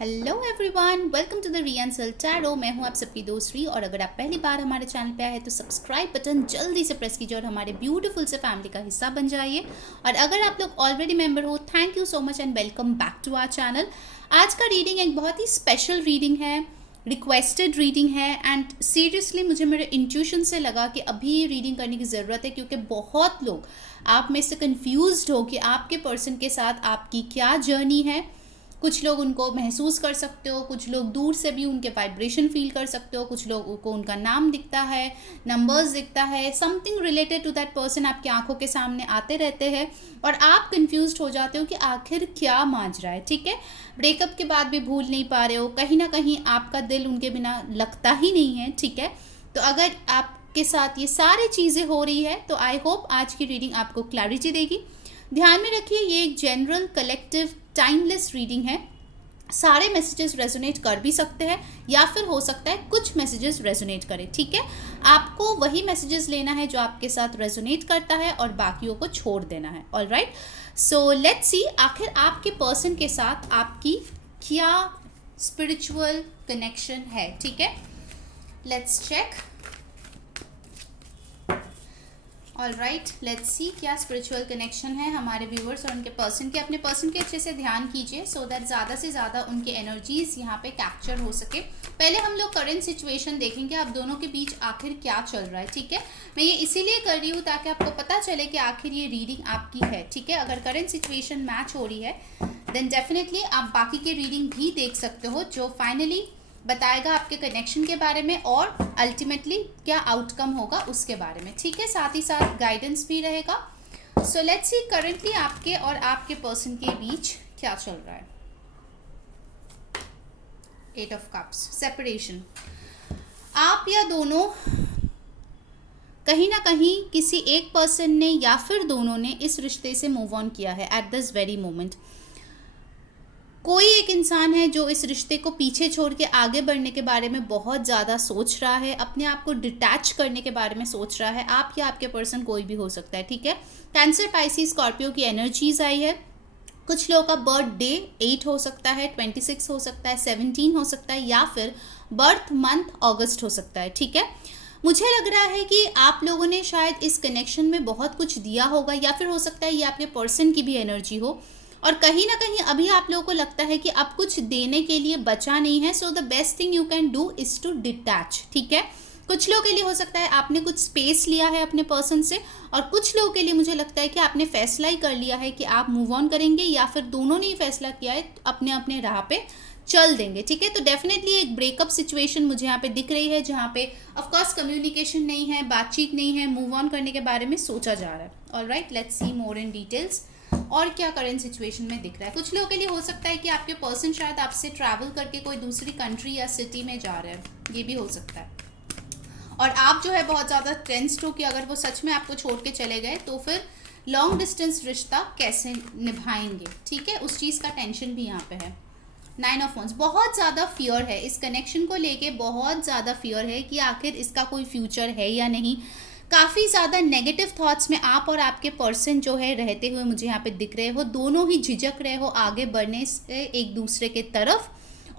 Hello everyone, welcome to the रियंसल tarot. मैं हूं आप सबकी दोस्त री, और अगर आप पहली बार हमारे चैनल पे आए हैं तो सब्सक्राइब बटन जल्दी से प्रेस कीजिए और हमारे ब्यूटीफुल से फैमिली का हिस्सा बन जाइए। और अगर आप लोग ऑलरेडी मेंबर हो, thank you so much and welcome back to our channel. आज का रीडिंग एक बहुत ही स्पेशल रीडिंग है, रिक्वेस्टेड रीडिंग है, एंड सीरियसली मुझे मेरे इंट्यूशन से लगा कि अभी रीडिंग करने की ज़रूरत है, क्योंकि बहुत लोग आप में से कन्फ्यूज्ड हो कि आपके पर्सन के साथ आपकी क्या जर्नी है। कुछ लोग उनको महसूस कर सकते हो, कुछ लोग दूर से भी उनके वाइब्रेशन फील कर सकते हो, कुछ लोगों को उनका नाम दिखता है, नंबर्स दिखता है, something related to that person आपकी आंखों के सामने आते रहते हैं और आप कंफ्यूज्ड हो जाते हो कि आखिर क्या माजरा है। ठीक है, ब्रेकअप के बाद भी भूल नहीं पा रहे हो, कहीं ना कहीं आपका दिल उनके बिना लगता ही नहीं है। ठीक है, तो अगर आपके साथ ये सारी चीज़ें हो रही है तो आई होप आज की रीडिंग आपको क्लैरिटी देगी। ध्यान में रखिए, ये एक जनरल कलेक्टिव टाइमलेस रीडिंग है। सारे मैसेजेस रेजोनेट कर भी सकते हैं या फिर हो सकता है कुछ मैसेजेस रेजोनेट करें। ठीक है, आपको वही मैसेजेस लेना है जो आपके साथ रेजोनेट करता है और बाकियों को छोड़ देना है। ऑलराइट, सो लेट्स सी आखिर आपके पर्सन के साथ आपकी क्या स्पिरिचुअल कनेक्शन है। ठीक है, let's check. All right, let's see क्या स्पिरिचुअल कनेक्शन है हमारे व्यूअर्स और उनके पर्सन के। अपने पर्सन के अच्छे से ध्यान कीजिए सो दैट ज़्यादा से ज़्यादा उनके एनर्जीज यहाँ पे कैप्चर हो सके। पहले हम लोग करंट सिचुएशन देखेंगे, आप दोनों के बीच आखिर क्या चल रहा है। ठीक है, मैं ये इसीलिए कर रही हूँ ताकि आपको पता चले कि आखिर ये रीडिंग आपकी है। ठीक है, अगर करंट सिचुएशन मैच हो रही है देन डेफिनेटली आप बाकी के रीडिंग भी देख सकते हो, जो फाइनली बताएगा आपके कनेक्शन के बारे में और अल्टीमेटली क्या आउटकम होगा उसके बारे में। ठीक है, साथ ही साथ गाइडेंस भी रहेगा। सो लेट्स सी करंटली आपके और आपके पर्सन के बीच क्या चल रहा है। 8 ऑफ कप्स, सेपरेशन। आप या दोनों कहीं ना कहीं किसी एक पर्सन ने या फिर दोनों ने इस रिश्ते से मूव ऑन किया है एट दिस वेरी मोमेंट। कोई एक इंसान है जो इस रिश्ते को पीछे छोड़ के आगे बढ़ने के बारे में बहुत ज़्यादा सोच रहा है, अपने आप को डिटैच करने के बारे में सोच रहा है। आप या आपके पर्सन कोई भी हो सकता है। ठीक है, कैंसर, पाइसिस, स्कॉर्पियो की एनर्जीज आई है। कुछ लोगों का बर्थ डे 8 हो सकता है, 26 हो सकता है, 17 हो सकता है, या फिर बर्थ मंथ अगस्त हो सकता है। ठीक है, मुझे लग रहा है कि आप लोगों ने शायद इस कनेक्शन में बहुत कुछ दिया होगा, या फिर हो सकता है ये आपके पर्सन की भी एनर्जी हो और कहीं ना कहीं अभी आप लोगों को लगता है कि अब कुछ देने के लिए बचा नहीं है। So the best thing you can do is to detach. ठीक है, कुछ लोगों के लिए हो सकता है आपने कुछ स्पेस लिया है अपने पर्सन से, और कुछ लोगों के लिए मुझे लगता है कि आपने फैसला ही कर लिया है कि आप मूव ऑन करेंगे, या फिर दोनों ने ही फैसला किया है अपने अपने राह पे चल देंगे। ठीक है, तो डेफिनेटली एक ब्रेकअप सिचुएशन मुझे यहाँ पे दिख रही है, जहाँ पे ऑफकोर्स कम्युनिकेशन नहीं है, बातचीत नहीं है, मूव ऑन करने के बारे में सोचा जा रहा है। All right, let's C more in details और क्या करंट सिचुएशन में दिख रहा है। कुछ लोगों के लिए हो सकता है कि आपके पर्सन शायद आपसे ट्रैवल करके कोई दूसरी कंट्री या सिटी में जा रहे हैं, ये भी हो सकता है। और आप जो है बहुत ज़्यादा टेंस्ड हो कि अगर वो सच में आपको छोड़ के चले गए तो फिर लॉन्ग डिस्टेंस रिश्ता कैसे निभाएंगे। ठीक है, उस चीज़ का टेंशन भी यहाँ पे है। 9 ऑफ वंस, बहुत ज़्यादा फियर है इस कनेक्शन को लेके, बहुत ज़्यादा फियर है कि आखिर इसका कोई फ्यूचर है या नहीं। काफ़ी ज़्यादा नेगेटिव थॉट्स में आप और आपके पर्सन जो है रहते हुए मुझे यहाँ पे दिख रहे हो। दोनों ही झिझक रहे हो आगे बढ़ने से एक दूसरे के तरफ,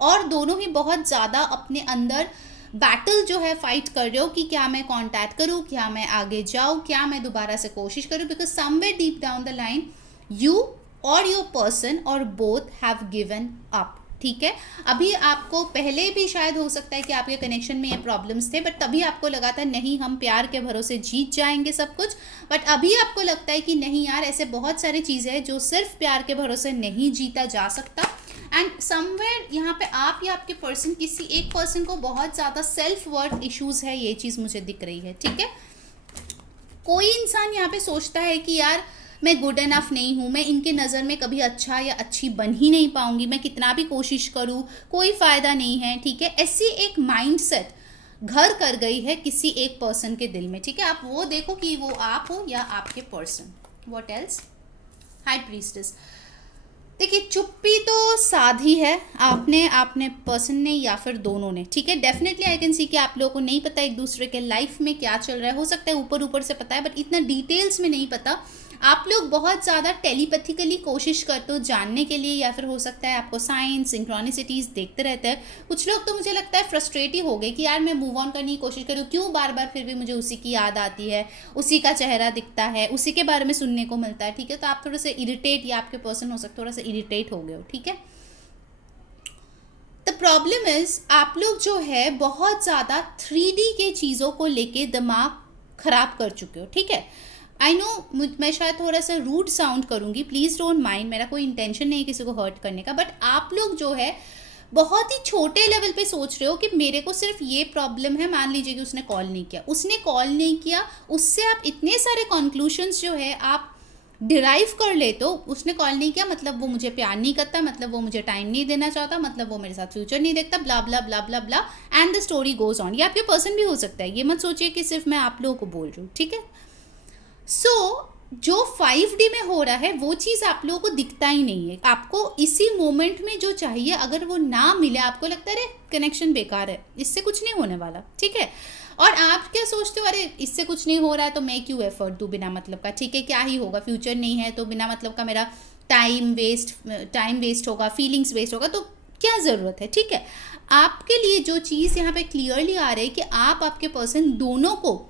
और दोनों ही बहुत ज़्यादा अपने अंदर बैटल जो है फाइट कर रहे हो कि क्या मैं कांटेक्ट करूँ, क्या मैं आगे जाऊँ, क्या मैं दोबारा से कोशिश करूँ, because somewhere deep down the line you और योर पर्सन और बोथ हैव गिवन अप। ठीक है, अभी आपको पहले भी शायद हो सकता है कि आपके कनेक्शन में ये प्रॉब्लम्स थे, बट तभी आपको लगा था नहीं हम प्यार के भरोसे जीत जाएंगे सब कुछ। बट अभी आपको लगता है कि नहीं यार, ऐसे बहुत सारी चीज़ें हैं जो सिर्फ प्यार के भरोसे नहीं जीता जा सकता। एंड समवेयर यहाँ पे आप या आपके पर्सन, किसी एक पर्सन को बहुत ज़्यादा सेल्फ वर्थ इश्यूज है, ये चीज़ मुझे दिख रही है। ठीक है, कोई इंसान यहाँ पे सोचता है कि यार मैं गुड इनफ नहीं हूँ, मैं इनके नज़र में कभी अच्छा या अच्छी बन ही नहीं पाऊंगी, मैं कितना भी कोशिश करूँ कोई फ़ायदा नहीं है। ठीक है, ऐसी एक माइंडसेट घर कर गई है किसी एक पर्सन के दिल में। ठीक है, आप वो देखो कि वो आप हो या आपके person. What else, high priestess. देखिए, चुप्पी तो साधी है, आपने आपने पर्सन ने या फिर दोनों ने। ठीक है, डेफिनेटली आई कैन सी कि आप लोगों को नहीं पता एक दूसरे के लाइफ में क्या चल रहा है। हो सकता है ऊपर ऊपर से पता है बट इतना डिटेल्स में नहीं पता। आप लोग बहुत ज़्यादा टेलीपैथिकली कोशिश करते हो जानने के लिए, या फिर हो सकता है आपको साइंस सिंक्रोनिसिटीज़ देखते रहते हैं। कुछ लोग तो मुझे लगता है फ्रस्ट्रेट ही हो गए कि यार मैं मूव ऑन करने की कोशिश करूँ, क्यों बार बार फिर भी मुझे उसी की याद आती है, उसी का चेहरा दिखता है, उसी के बारे में सुनने को मिलता है। ठीक है, तो आप थोड़ा सा इरिटेट, या आपके पर्सन हो सकते थोड़ा सा इरिटेट हो गए हो। ठीक है, द प्रॉब्लम इज आप लोग जो है बहुत ज़्यादा 3D के चीज़ों को लेके दिमाग खराब कर चुके हो। ठीक है, आई नो मैं शायद थोड़ा सा रूड साउंड करूँगी, प्लीज़ डोंट माइंड, मेरा कोई इंटेंशन नहीं है किसी को हर्ट करने का, बट आप लोग जो है बहुत ही छोटे लेवल पे सोच रहे हो कि मेरे को सिर्फ ये प्रॉब्लम है। मान लीजिए कि उसने कॉल नहीं किया, उससे आप इतने सारे कंक्लूशंस जो है आप डिराइव कर ले। तो उसने कॉल नहीं किया मतलब वो मुझे प्यार नहीं करता, मतलब वो मुझे टाइम नहीं देना चाहता, मतलब वो मेरे साथ फ्यूचर नहीं देखता, blah blah blah blah blah, and the story goes on. ये आपके पर्सन भी हो सकता है, ये मत सोचिए कि सिर्फ मैं आप लोगों को बोल रही हूँ। ठीक है, सो जो 5D में हो रहा है वो चीज़ आप लोगों को दिखता ही नहीं है। आपको इसी मोमेंट में जो चाहिए अगर वो ना मिले, आपको लगता है अरे कनेक्शन बेकार है, इससे कुछ नहीं होने वाला। ठीक है, और आप क्या सोचते हो, अरे इससे कुछ नहीं हो रहा है तो मैं क्यों एफर्ट दूँ बिना मतलब का। ठीक है, क्या ही होगा, फ्यूचर नहीं है तो बिना मतलब का मेरा टाइम वेस्ट होगा, फीलिंग्स वेस्ट होगा, तो क्या ज़रूरत है। ठीक है, आपके लिए जो चीज़ यहाँ पे क्लियरली आ रही है कि आप आपके पर्सन दोनों को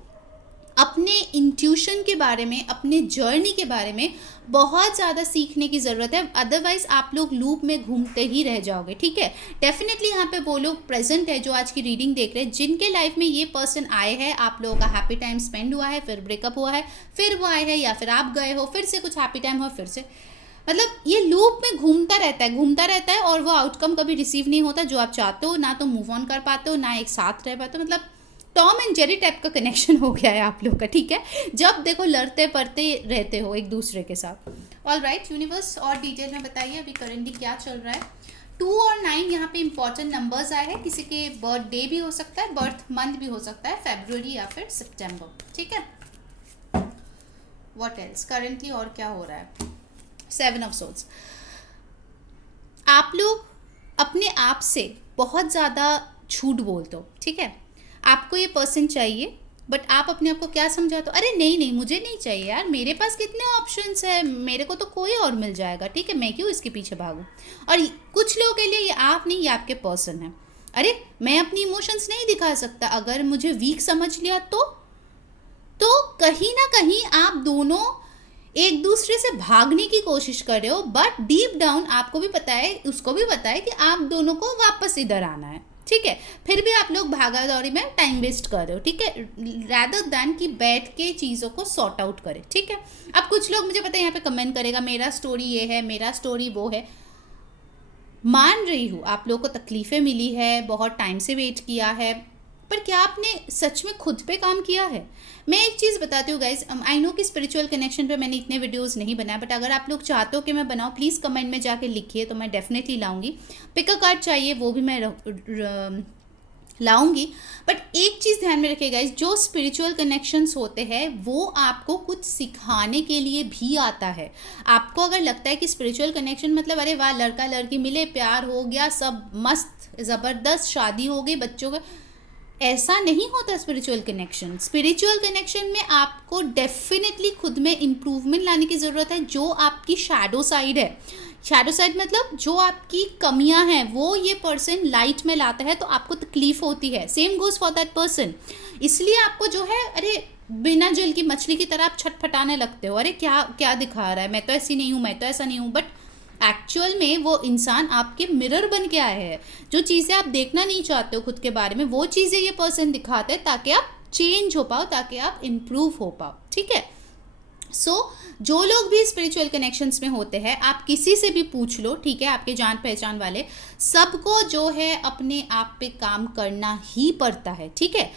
अपने इंट्यूशन के बारे में, अपने जर्नी के बारे में बहुत ज़्यादा सीखने की ज़रूरत है, अदरवाइज आप लोग लूप में घूमते ही रह जाओगे। ठीक है, डेफिनेटली यहाँ पे वो लोग प्रेजेंट है जो आज की रीडिंग देख रहे हैं, जिनके लाइफ में ये पर्सन आए हैं, आप लोगों का हैप्पी टाइम स्पेंड हुआ है, फिर ब्रेकअप हुआ है, फिर वो आए हैं, या फिर आप गए हो, फिर से कुछ हैप्पी टाइम हुआ, फिर से, मतलब ये लूप में घूमता रहता है और वो आउटकम कभी रिसीव नहीं होता जो आप चाहते हो। ना तो मूव ऑन कर पाते हो, ना एक साथ रह पाते हो, मतलब टॉम एंड जेरी टाइप का कनेक्शन हो गया है आप लोग का। ठीक है, जब देखो लड़ते पड़ते रहते हो एक दूसरे के साथ। ऑल राइट यूनिवर्स, और डिटेल में बताइए अभी करंटली क्या चल रहा है। 2 और 9 यहाँ पे इंपॉर्टेंट नंबर्स आए हैं, किसी के बर्थ डे भी हो सकता है, बर्थ मंथ भी हो सकता है, फरवरी या फिर सितंबर। ठीक है, व्हाट एल्स करंटली और क्या हो रहा है। 7 ऑफ सोर्ड्स, आप लोग अपने आप से बहुत ज़्यादा झूठ बोलते हो। ठीक है, आपको ये पर्सन चाहिए, बट आप अपने आप को क्या समझाते हो, अरे नहीं नहीं मुझे नहीं चाहिए यार, मेरे पास कितने ऑप्शंस है, मेरे को तो कोई और मिल जाएगा। ठीक है, मैं क्यों इसके पीछे भागूं। और कुछ लोगों के लिए ये आप नहीं, ये आपके पर्सन है, अरे मैं अपनी इमोशंस नहीं दिखा सकता, अगर मुझे वीक समझ लिया तो कहीं ना कहीं आप दोनों एक दूसरे से भागने की कोशिश कर रहे हो, बट डीप डाउन आपको भी पता है, उसको भी पता है कि आप दोनों को वापस इधर आना है। ठीक है, फिर भी आप लोग भागा दौड़ी में टाइम वेस्ट कर रहे हो। ठीक है, रैदर दैन कि बैठ के चीज़ों को सॉर्ट आउट करें। ठीक है, अब कुछ लोग मुझे पता है यहाँ पे कमेंट करेगा मेरा स्टोरी ये है, मेरा स्टोरी वो है। मान रही हूँ आप लोगों को तकलीफ़ें मिली है, बहुत टाइम से वेट किया है, पर क्या आपने सच में खुद पे काम किया है। मैं एक चीज़ बताती हूँ गाइज, आई नो कि स्पिरिचुअल कनेक्शन पे मैंने इतने वीडियोस नहीं बनाए, बट अगर आप लोग चाहते हो कि मैं बनाऊँ, प्लीज़ कमेंट में जाके लिखिए, तो मैं डेफिनेटली लाऊंगी। पिक अ कार्ड चाहिए वो भी मैं लाऊंगी। बट एक चीज़ ध्यान में रखिए गाइज, जो स्पिरिचुअल कनेक्शंस होते हैं वो आपको कुछ सिखाने के लिए भी आता है। आपको अगर लगता है कि स्पिरिचुअल कनेक्शन मतलब अरे वाह लड़का लड़की मिले, प्यार हो गया, सब मस्त ज़बरदस्त, शादी हो गई, बच्चों का, ऐसा नहीं होता स्पिरिचुअल कनेक्शन में आपको डेफिनेटली खुद में इम्प्रूवमेंट लाने की ज़रूरत है। जो आपकी शैडो साइड है, शैडो साइड मतलब जो आपकी कमियां हैं वो ये पर्सन लाइट में लाता है, तो आपको तकलीफ होती है, same goes for that person. इसलिए आपको जो है अरे बिना जल की मछली की तरह आप छटपटाने लगते हो, अरे क्या क्या दिखा रहा है, मैं तो ऐसी नहीं हूँ, मैं तो ऐसा नहीं हूँ। बट एक्चुअल में वो इंसान आपके मिरर बन के आए हैं, जो चीज़ें आप देखना नहीं चाहते हो खुद के बारे में, वो चीज़ें ये पर्सन दिखाते हैं ताकि आप चेंज हो पाओ, ताकि आप इम्प्रूव हो पाओ। ठीक है, सो जो लोग भी स्पिरिचुअल कनेक्शंस में होते हैं, आप किसी से भी पूछ लो, ठीक है, आपके जान पहचान वाले, सबको जो है अपने आप पे काम करना ही पड़ता है। ठीक है,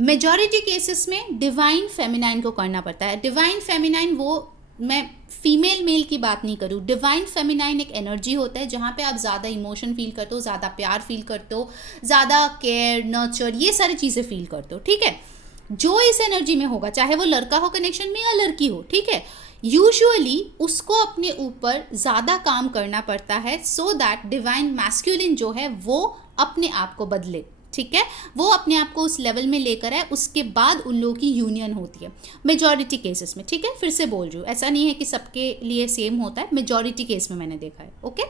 मेजॉरिटी केसेस में डिवाइन फेमिनाइन को करना पड़ता है। डिवाइन फेमिनाइन, वो मैं फीमेल मेल की बात नहीं करूँ, डिवाइन फेमिनाइन एक एनर्जी होता है जहाँ पे आप ज़्यादा इमोशन फील करते हो, ज़्यादा प्यार फील करते हो, ज़्यादा केयर नर्चर, ये सारी चीज़ें फील करते हो। ठीक है, जो इस एनर्जी में होगा, चाहे वो लड़का हो कनेक्शन में या लड़की हो, ठीक है, यूजुअली उसको अपने ऊपर ज़्यादा काम करना पड़ता है, सो दैट डिवाइन मैस्कुलिन जो है वो अपने आप को बदले। ठीक है, वो अपने आप को उस लेवल में लेकर आए, उसके बाद उन लोगों की यूनियन होती है मेजॉरिटी केसेस में, ठीक है। फिर से बोल रही हूँ, ऐसा नहीं है कि सबके लिए सेम होता है, मेजॉरिटी केस में मैंने देखा है। ओके,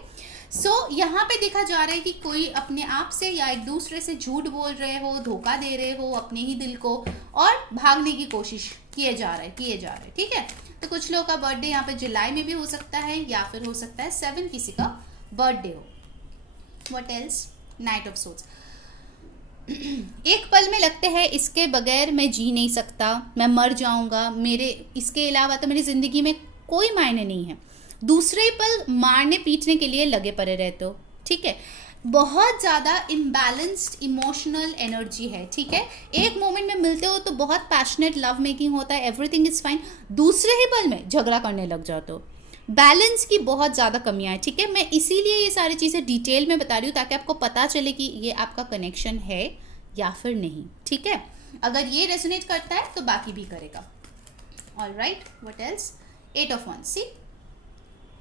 सो यहाँ पे देखा जा रहा है कि कोई अपने आप से या एक दूसरे से झूठ बोल रहे हो, धोखा दे रहे हो अपने ही दिल को, और भागने की कोशिश किए जा रहे हैं, ठीक है। तो कुछ लोगों का बर्थडे यहाँ पे जुलाई में भी हो सकता है, या फिर हो सकता है 7 किसी का बर्थडे हो। What else, night of swords. एक पल में लगते हैं इसके बगैर मैं जी नहीं सकता, मैं मर जाऊंगा, मेरे इसके अलावा तो मेरी ज़िंदगी में कोई मायने नहीं है। दूसरे पल मारने पीटने के लिए लगे पड़े रहते हो, ठीक है। बहुत ज़्यादा इम्बैलेंस्ड इमोशनल एनर्जी है, ठीक है। एक मोमेंट में मिलते हो तो बहुत पैशनेट लव मेकिंग होता है, एवरीथिंग इज़ फाइन, दूसरे ही पल में झगड़ा करने लग जाते हो। बैलेंस की बहुत ज़्यादा कमियाँ हैं, ठीक है। मैं इसीलिए ये सारी चीज़ें डिटेल में बता रही हूँ ताकि आपको पता चले कि ये आपका कनेक्शन है या फिर नहीं, ठीक है। अगर ये रेजोनेट करता है तो बाकी भी करेगा। Alright, what else, 8 of wands, सी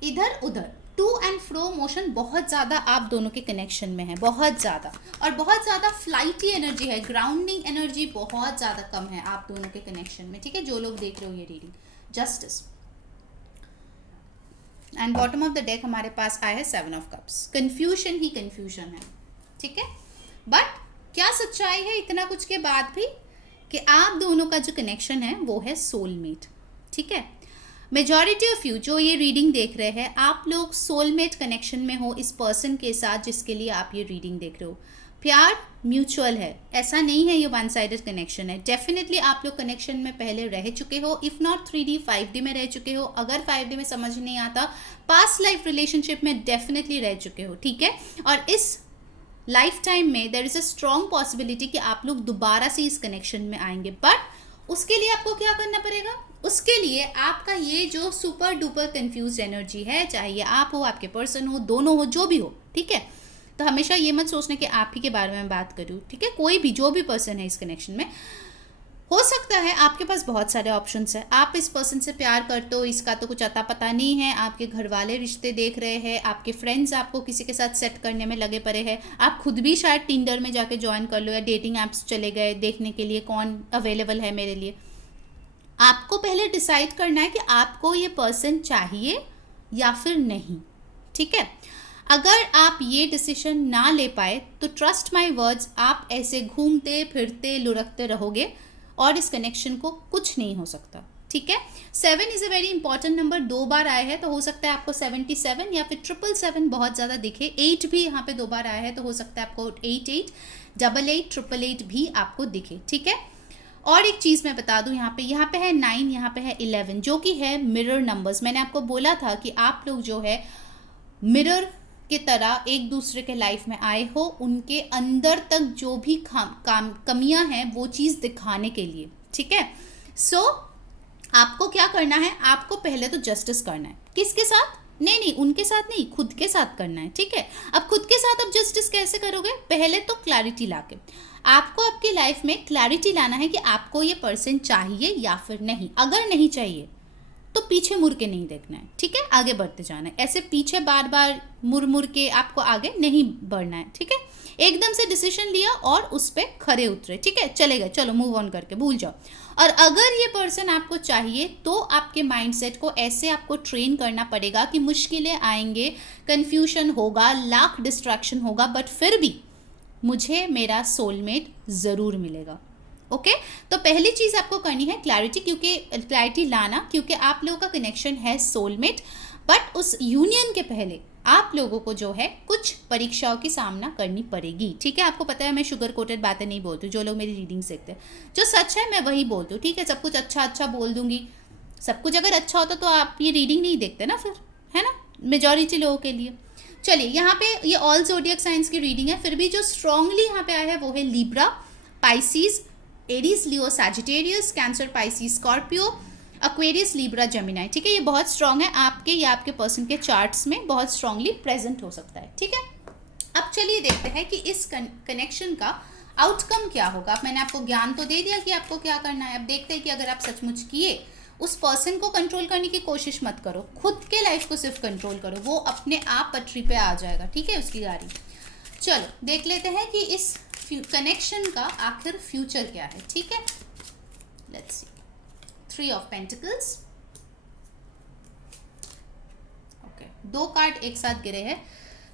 इधर उधर टू एंड फ्रो मोशन बहुत ज़्यादा आप दोनों के कनेक्शन में है, बहुत ज़्यादा, और बहुत ज़्यादा फ्लाइटी एनर्जी है, ग्राउंडिंग एनर्जी बहुत ज़्यादा कम है आप दोनों के कनेक्शन में, ठीक है। जो लोग देख रहे हो ये reading, justice and bottom of the deck हमारे पास आया है 7 of cups. Confusion he confusion है, ठीक है। बट क्या सच्चाई है इतना कुछ के बाद भी कि आप दोनों का जो कनेक्शन है वो है सोलमेट, ठीक है। मेजॉरिटी ऑफ यू जो ये रीडिंग देख रहे हैं, आप लोग सोलमेट कनेक्शन में हो इस पर्सन के साथ जिसके लिए आप ये रीडिंग देख रहे हो। प्यार म्यूचुअल है, ऐसा नहीं है ये वन साइडेड कनेक्शन है। डेफिनेटली आप लोग कनेक्शन में पहले रह चुके हो, इफ़ नॉट 3D 5D में रह चुके हो। अगर 5D में समझ नहीं आता, पास्ट लाइफ रिलेशनशिप में डेफिनेटली रह चुके हो, ठीक है। और इस लाइफ टाइम में there is a strong possibility कि आप लोग दोबारा से इस कनेक्शन में आएंगे। बट उसके लिए आपको क्या करना पड़ेगा? उसके लिए आपका ये जो सुपर डुपर कंफ्यूज एनर्जी है, चाहे ये आप हो, आपके पर्सन हो, दोनों हो, जो भी हो, ठीक है। तो हमेशा ये मत सोचना कि आप ही के बारे में बात करूँ, ठीक है। कोई भी जो भी पर्सन है इस कनेक्शन में, हो सकता है आपके पास बहुत सारे ऑप्शंस है। आप इस पर्सन से प्यार करते हो, इसका तो कुछ अता पता नहीं है, आपके घर वाले रिश्ते देख रहे हैं, आपके फ्रेंड्स आपको किसी के साथ सेट करने में लगे पड़े हैं, आप खुद भी शायद टिंडर में जाके ज्वाइन कर लो या डेटिंग ऐप्स चले गए देखने के लिए कौन अवेलेबल है मेरे लिए। आपको पहले डिसाइड करना है कि आपको ये पर्सन चाहिए या फिर नहीं, ठीक है। अगर आप ये डिसीजन ना ले पाए तो ट्रस्ट माय वर्ड्स, आप ऐसे घूमते फिरते लुढ़कते रहोगे और इस कनेक्शन को कुछ नहीं हो सकता, ठीक है। 7 is a very important number, 2 बार आया है तो हो सकता है आपको 77 या फिर 777 बहुत ज़्यादा दिखे। 8 भी यहाँ पे 2 बार आया है तो हो सकता है आपको 88, 88, 888 भी आपको दिखे, ठीक है। और एक चीज़ मैं बता दूं, यहाँ पे है 9, यहाँ पे है 11, जो कि है मिरर नंबर्स। मैंने आपको बोला था कि आप लोग जो है मिरर की तरह एक दूसरे के लाइफ में आए हो, उनके अंदर तक जो भी कमियां हैं वो चीज़ दिखाने के लिए, ठीक है। सो आपको क्या करना है? आपको पहले तो जस्टिस करना है। किसके साथ? नहीं, उनके साथ नहीं, खुद के साथ करना है, ठीक है। अब खुद के साथ अब जस्टिस कैसे करोगे? पहले तो क्लैरिटी लाके आपको आपकी लाइफ में क्लैरिटी लाना है कि आपको ये पर्सन चाहिए या फिर नहीं। अगर नहीं चाहिए तो पीछे मुड़ के नहीं देखना है, ठीक है, आगे बढ़ते जाना है। ऐसे पीछे बार बार मुड़ के आपको आगे नहीं बढ़ना है, ठीक है। एकदम से डिसीजन लिया और उस पर खरे उतरे, ठीक है, चले गए, चलो मूव ऑन करके भूल जाओ। और अगर ये पर्सन आपको चाहिए तो आपके माइंडसेट को ऐसे आपको ट्रेन करना पड़ेगा कि मुश्किलें आएंगे, कन्फ्यूजन होगा, लाख डिस्ट्रैक्शन होगा, बट फिर भी मुझे मेरा सोलमेट ज़रूर मिलेगा। ओके, तो पहली चीज़ आपको करनी है क्लैरिटी, क्योंकि क्लैरिटी लाना, क्योंकि आप लोगों का कनेक्शन है सोलमेट। बट उस यूनियन के पहले आप लोगों को जो है कुछ परीक्षाओं की सामना करनी पड़ेगी, ठीक है। आपको पता है मैं शुगर कोटेड बातें नहीं बोलती हूँ, जो लोग मेरी रीडिंग देखते हैं, जो सच है मैं वही बोलती हूँ, ठीक है। सब कुछ अच्छा बोल दूंगी, सब कुछ अगर अच्छा होता तो आप ये रीडिंग नहीं देखते ना फिर, है ना, मेजॉरिटी लोगों के लिए। चलिए, यहाँ पे ये ऑल ज़ोडिएक साइंस की रीडिंग है, फिर भी जो स्ट्रांगली यहाँ पे आया है वो है Libra, Pisces, Aries, Leo, Sagittarius, Cancer, Pisces, Scorpio, Aquarius, Libra, Gemini, ठीक है। ये बहुत स्ट्रांग है, आपके या आपके पर्सन के चार्ट्स में बहुत स्ट्रांगली प्रेजेंट हो सकता है, ठीक है। अब चलिए देखते हैं कि इस कनेक्शन का आउटकम क्या होगा। मैंने आपको ज्ञान तो दे दिया कि आपको क्या करना है। अब देखते हैं कि अगर आप सचमुच किए, उस पर्सन को कंट्रोल करने की कोशिश मत करो, खुद के लाइफ को सिर्फ कंट्रोल करो, वो अपने आप पटरी पे आ जाएगा, ठीक है, उसकी गाड़ी। चलो देख लेते हैं कि इस कनेक्शन का आखिर फ्यूचर क्या है, ठीक है। Let's see, 3 of pentacles, okay, 2 card एक साथ गिरे हैं,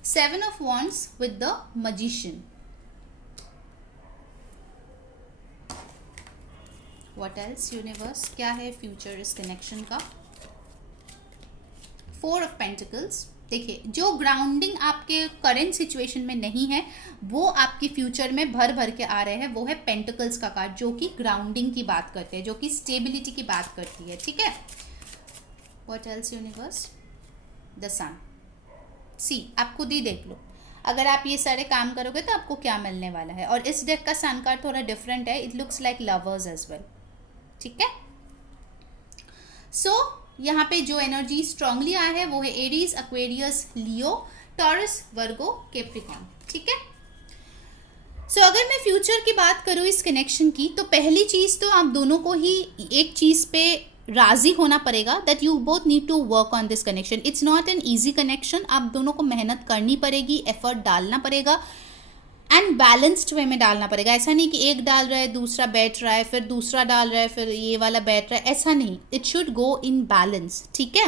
7 of wands with the magician. What else universe, क्या है फ्यूचर इस कनेक्शन का। 4 ऑफ पेंटिकल्स, देखिए जो ग्राउंडिंग आपके करंट सिचुएशन में नहीं है वो आपकी फ्यूचर में भर भर के आ रहे हैं, वो है पेंटिकल्स का कार्ड जो कि ग्राउंडिंग की बात करते हैं, जो कि स्टेबिलिटी की बात करती है, ठीक है। व्हाट एल्स यूनिवर्स, द सन। सी, आप खुद ही देख लो, अगर आप ये सारे काम करोगे तो आपको क्या मिलने वाला है। और इस डेक का सन कार्ड थोड़ा डिफरेंट है, it looks like lovers as well, ठीक है। सो यहाँ पे जो एनर्जी स्ट्रांगली आया है वो है एरीज, एक्वेरियस, लियो, टॉरस, वर्गो, कैप्रिकॉर्न, ठीक है। सो अगर मैं फ्यूचर की बात करूँ इस कनेक्शन की, तो पहली चीज़ तो आप दोनों को ही एक चीज़ पे राजी होना पड़ेगा, that you both need to work on this connection. It's not an easy connection, आप दोनों को मेहनत करनी पड़ेगी, एफर्ट डालना पड़ेगा एंड बैलेंस्ड वे में डालना पड़ेगा। ऐसा नहीं कि एक डाल रहा है दूसरा बैठ रहा है, फिर दूसरा डाल रहा है फिर ये वाला बैठ रहा है, ऐसा नहीं। It should go in balance, ठीक है।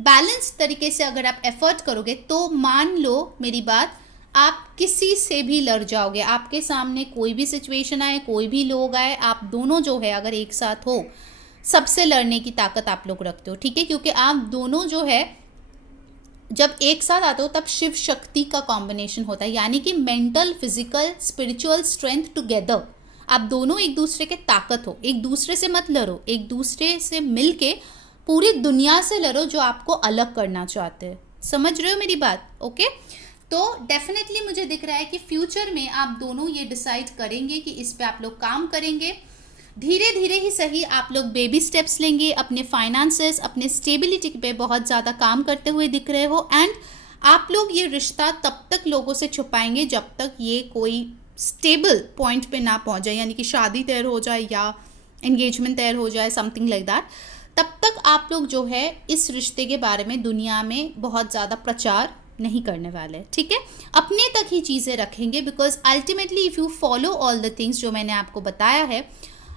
बैलेंस तरीके से अगर आप एफर्ट करोगे तो मान लो मेरी बात, आप किसी से भी लड़ जाओगे, आपके सामने कोई भी सिचुएशन आए, कोई भी लोग आए, आप दोनों जो है अगर एक साथ हो, सबसे लड़ने की ताकत आप लोग रखते हो, ठीक है। क्योंकि आप दोनों जो है जब एक साथ आते हो तब शिव शक्ति का कॉम्बिनेशन होता है, यानी कि mental, physical, spiritual strength together. आप दोनों एक दूसरे के ताकत हो, एक दूसरे से मत लड़ो, एक दूसरे से मिलके पूरी दुनिया से लड़ो जो आपको अलग करना चाहते हैं। समझ रहे हो मेरी बात? ओके, तो डेफिनेटली मुझे दिख रहा है कि फ्यूचर में आप दोनों ये डिसाइड करेंगे कि इस पे आप लोग काम करेंगे। धीरे धीरे ही सही आप लोग बेबी स्टेप्स लेंगे, अपने फाइनेंसेस, अपने स्टेबिलिटी पे बहुत ज़्यादा काम करते हुए दिख रहे हो। एंड आप लोग ये रिश्ता तब तक लोगों से छुपाएंगे जब तक ये कोई स्टेबल पॉइंट पे ना पहुंच जाए, यानी कि शादी तय हो जाए या एंगेजमेंट तय हो जाए, समथिंग लाइक दैट। तब तक आप लोग जो है इस रिश्ते के बारे में दुनिया में बहुत ज़्यादा प्रचार नहीं करने वाले, ठीक है। अपने तक ही चीज़ें रखेंगे, because ultimately if you follow all the things जो मैंने आपको बताया है,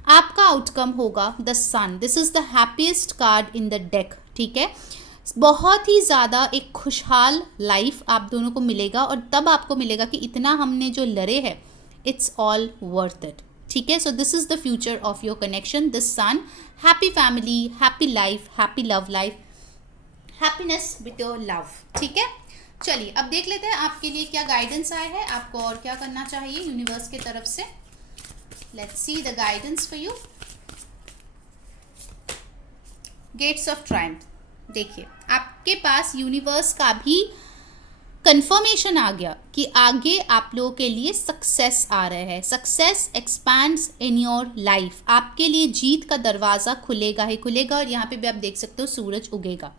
आपका आउटकम होगा the sun. This is the happiest card in the deck, ठीक है। बहुत ही ज़्यादा एक खुशहाल लाइफ आप दोनों को मिलेगा, और तब आपको मिलेगा कि इतना हमने जो लड़े हैं, इट्स ऑल वर्थ इट, ठीक है। So this is the future of your connection, the sun. Happy family, happy life, happy love life, happiness with your love, ठीक है। चलिए अब देख लेते हैं आपके लिए क्या गाइडेंस आया है, आपको और क्या करना चाहिए यूनिवर्स की तरफ से। Let's see the guidance for you. Gates of Triumph. देखिए आपके पास यूनिवर्स का भी कंफर्मेशन आ गया कि आगे आप लोगों के लिए सक्सेस आ रहा है। Success expands in your life, आपके लिए जीत का दरवाज़ा खुलेगा ही खुलेगा। और यहाँ पे भी आप देख सकते हो सूरज उगेगा,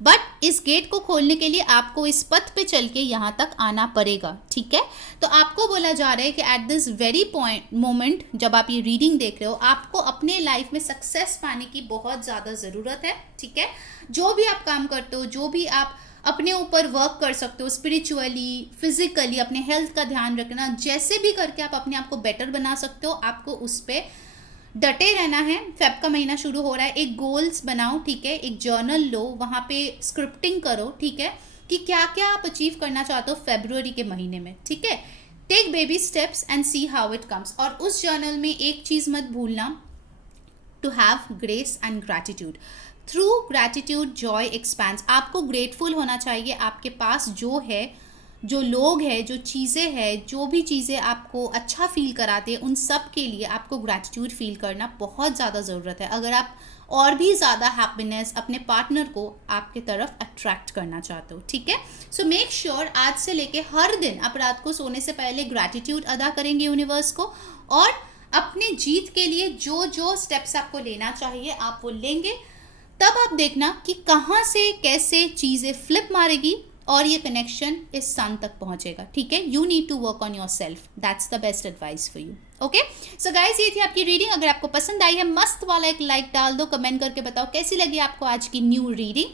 बट इस गेट को खोलने के लिए आपको इस पथ पे चल के यहाँ तक आना पड़ेगा, ठीक है। तो आपको बोला जा रहा है कि at this very point moment जब आप ये रीडिंग देख रहे हो, आपको अपने लाइफ में सक्सेस पाने की बहुत ज़्यादा ज़रूरत है, ठीक है। जो भी आप काम करते हो, जो भी आप अपने ऊपर वर्क कर सकते हो, स्पिरिचुअली, फिजिकली, अपने हेल्थ का ध्यान रखना, जैसे भी करके आप अपने आप को बेटर बना सकते हो, आपको उस पर डटे रहना है। फेब का महीना शुरू हो रहा है, एक गोल्स बनाओ, ठीक है। एक जर्नल लो, वहाँ पे स्क्रिप्टिंग करो, ठीक है, कि क्या क्या आप अचीव करना चाहते हो फरवरी के महीने में, ठीक है। Take baby steps and see how it comes. और उस जर्नल में एक चीज़ मत भूलना, to have grace and gratitude. Through gratitude joy expands. आपको ग्रेटफुल होना चाहिए, आपके पास जो है, जो लोग हैं, जो चीज़ें हैं, जो भी चीज़ें आपको अच्छा फील कराते हैं, उन सब के लिए आपको ग्रैटिट्यूड फील करना बहुत ज़्यादा ज़रूरत है, अगर आप और भी ज़्यादा हैप्पीनेस अपने पार्टनर को आपके तरफ अट्रैक्ट करना चाहते हो, ठीक है। सो मेक श्योर आज से लेके हर दिन आप रात को सोने से पहले ग्रैटिट्यूड अदा करेंगे यूनिवर्स को, और अपने जीत के लिए जो जो स्टेप्स आपको लेना चाहिए आप वो लेंगे। तब आप देखना कि कहाँ से कैसे चीज़ें फ्लिप मारेगी और ये कनेक्शन इस सन तक पहुंचेगा, ठीक है। You need to work on yourself, that's the best advice for you, okay. So guys, ये थी आपकी रीडिंग। अगर आपको पसंद आई है, मस्त वाला एक लाइक डाल दो, कमेंट करके बताओ कैसी लगी आपको आज की न्यू रीडिंग।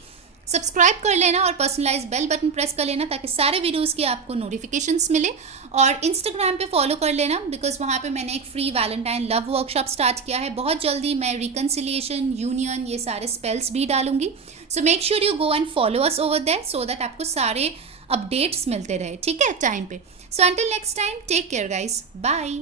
सब्सक्राइब कर लेना और पर्सनलाइज बेल बटन प्रेस कर लेना ताकि सारे वीडियोस की आपको नोटिफिकेशंस मिले। और इंस्टाग्राम पे फॉलो कर लेना बिकॉज वहाँ पे मैंने एक free Valentine love workshop start किया है। बहुत जल्दी मैं रिकन्सिलिएशन, यूनियन, ये सारे स्पेल्स भी डालूंगी। So make sure you go and follow us over there so that आपको सारे अपडेट्स मिलते रहे, ठीक है, टाइम पे। So until next time, take care guys, bye.